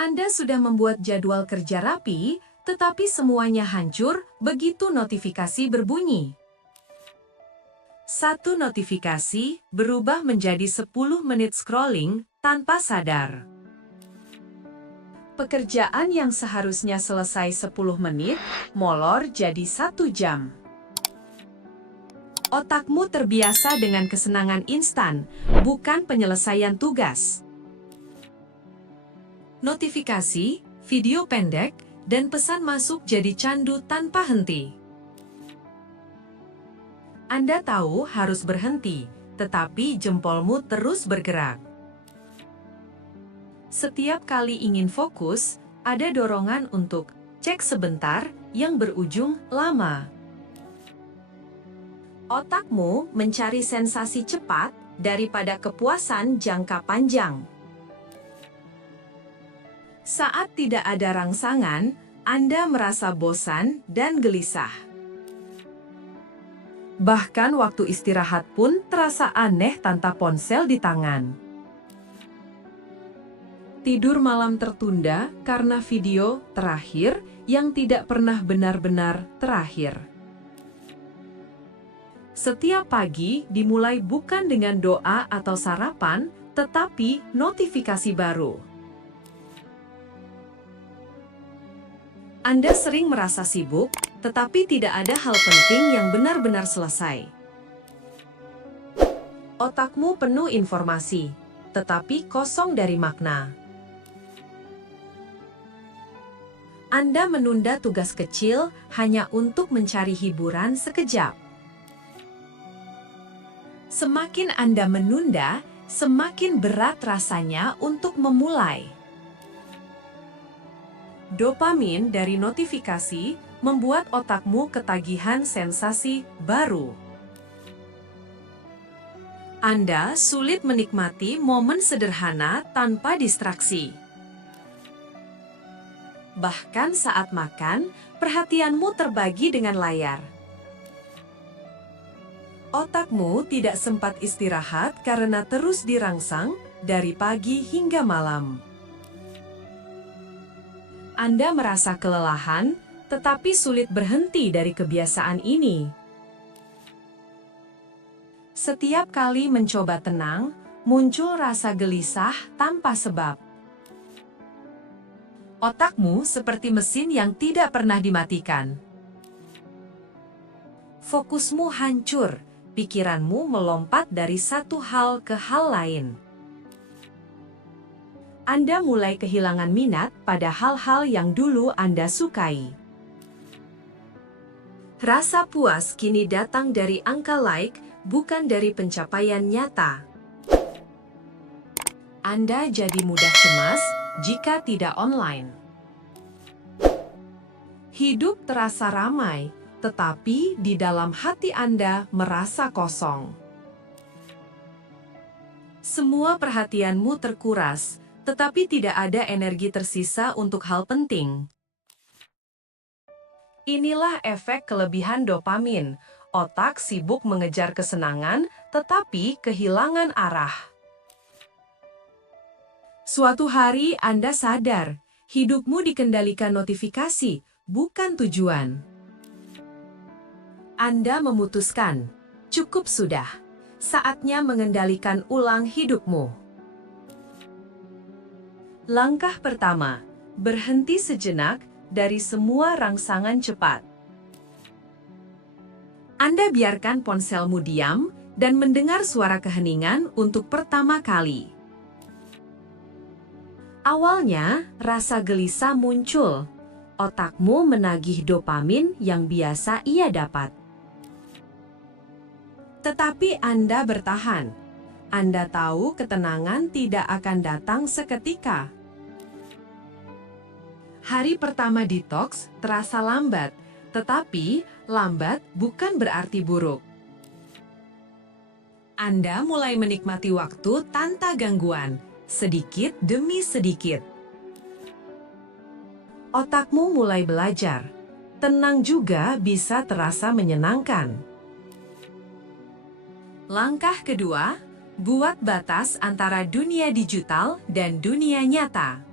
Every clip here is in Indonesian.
Anda sudah membuat jadwal kerja rapi, tetapi semuanya hancur begitu notifikasi berbunyi. Satu notifikasi berubah menjadi 10 menit scrolling tanpa sadar. Pekerjaan yang seharusnya selesai 10 menit, molor jadi 1 jam. Otakmu terbiasa dengan kesenangan instan, bukan penyelesaian tugas. Notifikasi, video pendek, dan pesan masuk jadi candu tanpa henti. Anda tahu harus berhenti, tetapi jempolmu terus bergerak. Setiap kali ingin fokus, ada dorongan untuk cek sebentar yang berujung lama. Otakmu mencari sensasi cepat daripada kepuasan jangka panjang. Saat tidak ada rangsangan, Anda merasa bosan dan gelisah. Bahkan waktu istirahat pun terasa aneh tanpa ponsel di tangan. Tidur malam tertunda karena video terakhir yang tidak pernah benar-benar terakhir. Setiap pagi dimulai bukan dengan doa atau sarapan, tetapi notifikasi baru. Anda sering merasa sibuk, tetapi tidak ada hal penting yang benar-benar selesai. Otakmu penuh informasi, tetapi kosong dari makna. Anda menunda tugas kecil hanya untuk mencari hiburan sekejap. Semakin Anda menunda, semakin berat rasanya untuk memulai. Dopamin dari notifikasi membuat otakmu ketagihan sensasi baru. Anda sulit menikmati momen sederhana tanpa distraksi. Bahkan saat makan, perhatianmu terbagi dengan layar. Otakmu tidak sempat istirahat karena terus dirangsang dari pagi hingga malam. Anda merasa kelelahan, tetapi sulit berhenti dari kebiasaan ini. Setiap kali mencoba tenang, muncul rasa gelisah tanpa sebab. Otakmu seperti mesin yang tidak pernah dimatikan. Fokusmu hancur. Pikiranmu melompat dari satu hal ke hal lain. Anda mulai kehilangan minat pada hal-hal yang dulu Anda sukai. Rasa puas kini datang dari angka like, bukan dari pencapaian nyata. Anda jadi mudah cemas jika tidak online. Hidup terasa ramai, tetapi di dalam hati Anda merasa kosong. Semua perhatianmu terkuras, tetapi tidak ada energi tersisa untuk hal penting. Inilah efek kelebihan dopamin. Otak sibuk mengejar kesenangan, tetapi kehilangan arah. Suatu hari Anda sadar, hidupmu dikendalikan notifikasi, bukan tujuan. Anda memutuskan, cukup sudah, saatnya mengendalikan ulang hidupmu. Langkah pertama, berhenti sejenak dari semua rangsangan cepat. Anda biarkan ponselmu diam dan mendengar suara keheningan untuk pertama kali. Awalnya, rasa gelisah muncul. Otakmu menagih dopamin yang biasa ia dapat. Tetapi Anda bertahan. Anda tahu ketenangan tidak akan datang seketika. Hari pertama detox terasa lambat, tetapi lambat bukan berarti buruk. Anda mulai menikmati waktu tanpa gangguan, sedikit demi sedikit. Otakmu mulai belajar. Tenang juga bisa terasa menyenangkan. Langkah kedua, buat batas antara dunia digital dan dunia nyata.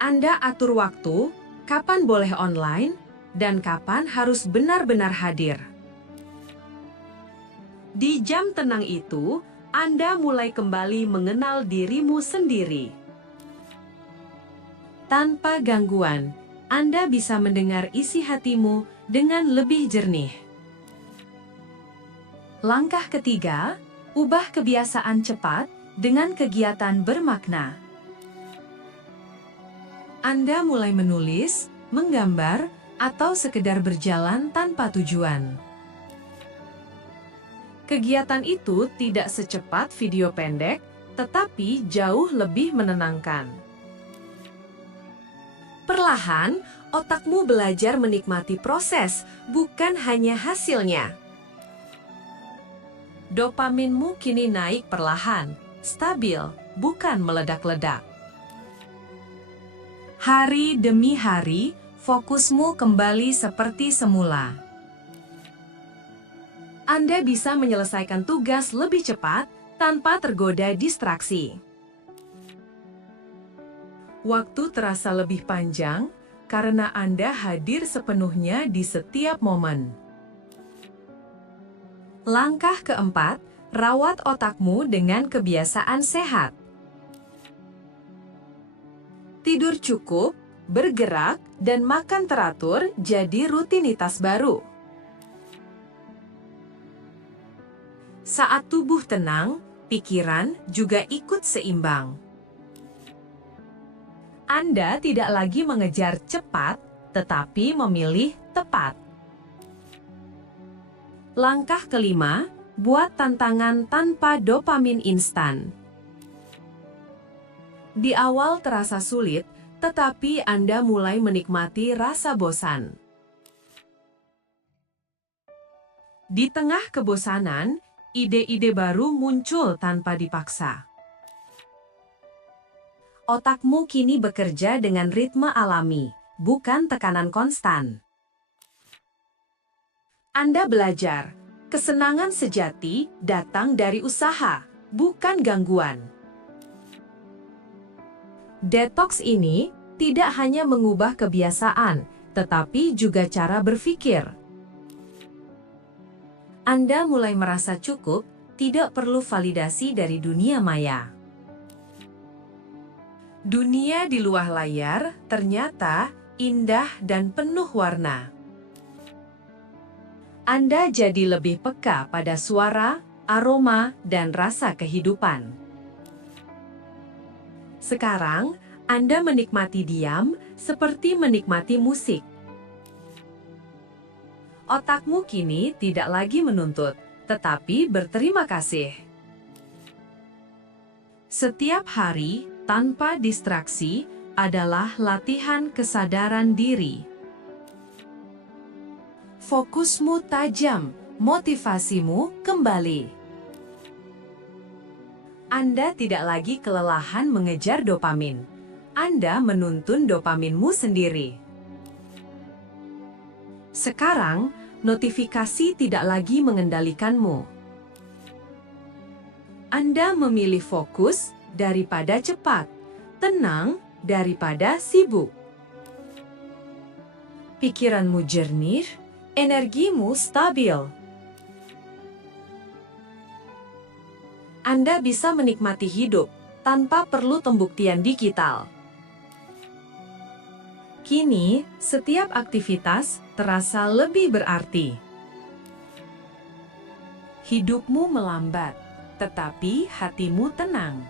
Anda atur waktu, kapan boleh online, dan kapan harus benar-benar hadir. Di jam tenang itu, Anda mulai kembali mengenal dirimu sendiri. Tanpa gangguan, Anda bisa mendengar isi hatimu dengan lebih jernih. Langkah ketiga, ubah kebiasaan cepat dengan kegiatan bermakna. Anda mulai menulis, menggambar, atau sekedar berjalan tanpa tujuan. Kegiatan itu tidak secepat video pendek, tetapi jauh lebih menenangkan. Perlahan, otakmu belajar menikmati proses, bukan hanya hasilnya. Dopaminmu kini naik perlahan, stabil, bukan meledak-ledak. Hari demi hari, fokusmu kembali seperti semula. Anda bisa menyelesaikan tugas lebih cepat tanpa tergoda distraksi. Waktu terasa lebih panjang karena Anda hadir sepenuhnya di setiap momen. Langkah keempat, rawat otakmu dengan kebiasaan sehat. Tidur cukup, bergerak, dan makan teratur jadi rutinitas baru. Saat tubuh tenang, pikiran juga ikut seimbang. Anda tidak lagi mengejar cepat, tetapi memilih tepat. Langkah kelima, buat tantangan tanpa dopamin instan. Di awal terasa sulit, tetapi Anda mulai menikmati rasa bosan. Di tengah kebosanan, ide-ide baru muncul tanpa dipaksa. Otakmu kini bekerja dengan ritme alami, bukan tekanan konstan. Anda belajar, kesenangan sejati datang dari usaha, bukan gangguan. Detox ini tidak hanya mengubah kebiasaan, tetapi juga cara berpikir. Anda mulai merasa cukup, tidak perlu validasi dari dunia maya. Dunia di luar layar ternyata indah dan penuh warna. Anda jadi lebih peka pada suara, aroma, dan rasa kehidupan. Sekarang, Anda menikmati diam seperti menikmati musik. Otakmu kini tidak lagi menuntut, tetapi berterima kasih. Setiap hari, tanpa distraksi, adalah latihan kesadaran diri. Fokusmu tajam, motivasimu kembali. Anda tidak lagi kelelahan mengejar dopamin. Anda menuntun dopaminmu sendiri. Sekarang, notifikasi tidak lagi mengendalikanmu. Anda memilih fokus daripada cepat, tenang daripada sibuk. Pikiranmu jernih, energimu stabil. Anda bisa menikmati hidup tanpa perlu pembuktian digital. Kini, setiap aktivitas terasa lebih berarti. Hidupmu melambat, tetapi hatimu tenang.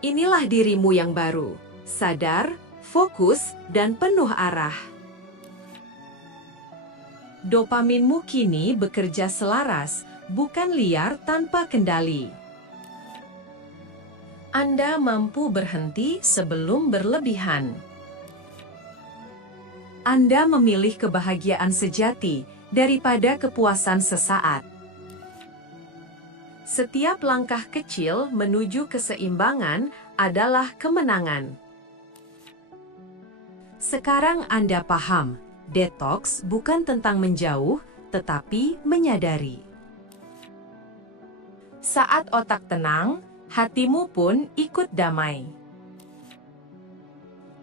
Inilah dirimu yang baru, sadar, fokus, dan penuh arah. Dopaminmu kini bekerja selaras, bukan liar tanpa kendali. Anda mampu berhenti sebelum berlebihan. Anda memilih kebahagiaan sejati daripada kepuasan sesaat. Setiap langkah kecil menuju keseimbangan adalah kemenangan. Sekarang Anda paham, detox bukan tentang menjauh, tetapi menyadari. Saat otak tenang, hatimu pun ikut damai.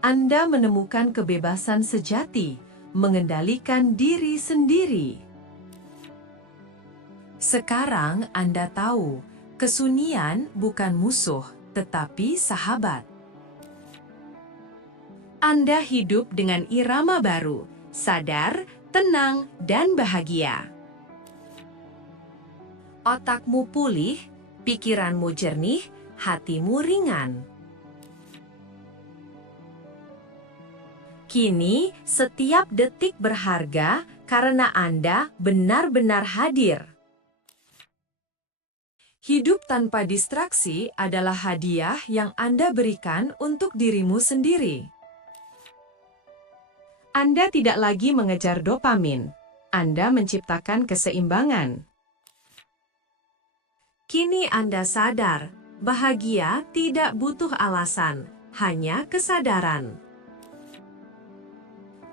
Anda menemukan kebebasan sejati, mengendalikan diri sendiri. Sekarang Anda tahu, kesunyian bukan musuh, tetapi sahabat. Anda hidup dengan irama baru, sadar, tenang, dan bahagia. Otakmu pulih, pikiranmu jernih, hatimu ringan. Kini, setiap detik berharga karena Anda benar-benar hadir. Hidup tanpa distraksi adalah hadiah yang Anda berikan untuk dirimu sendiri. Anda tidak lagi mengejar dopamin. Anda menciptakan keseimbangan. Kini Anda sadar, bahagia tidak butuh alasan, hanya kesadaran.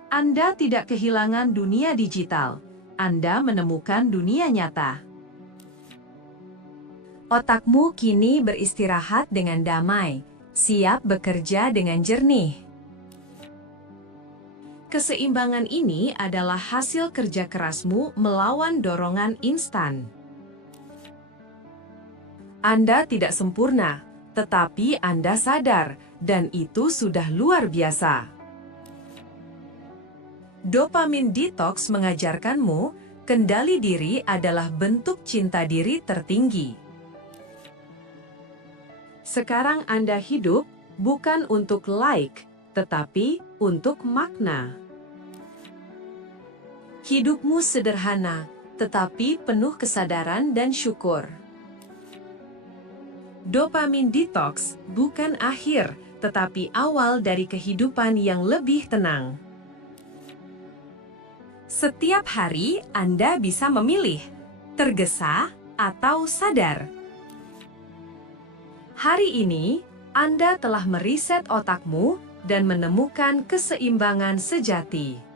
Anda tidak kehilangan dunia digital. Anda menemukan dunia nyata. Otakmu kini beristirahat dengan damai, siap bekerja dengan jernih. Keseimbangan ini adalah hasil kerja kerasmu melawan dorongan instan. Anda tidak sempurna, tetapi Anda sadar, dan itu sudah luar biasa. Dopamin detox mengajarkanmu, kendali diri adalah bentuk cinta diri tertinggi. Sekarang Anda hidup bukan untuk like, tetapi untuk makna. Hidupmu sederhana, tetapi penuh kesadaran dan syukur. Dopamin detox bukan akhir, tetapi awal dari kehidupan yang lebih tenang. Setiap hari Anda bisa memilih, tergesa atau sadar. Hari ini, Anda telah meriset otakmu dan menemukan keseimbangan sejati.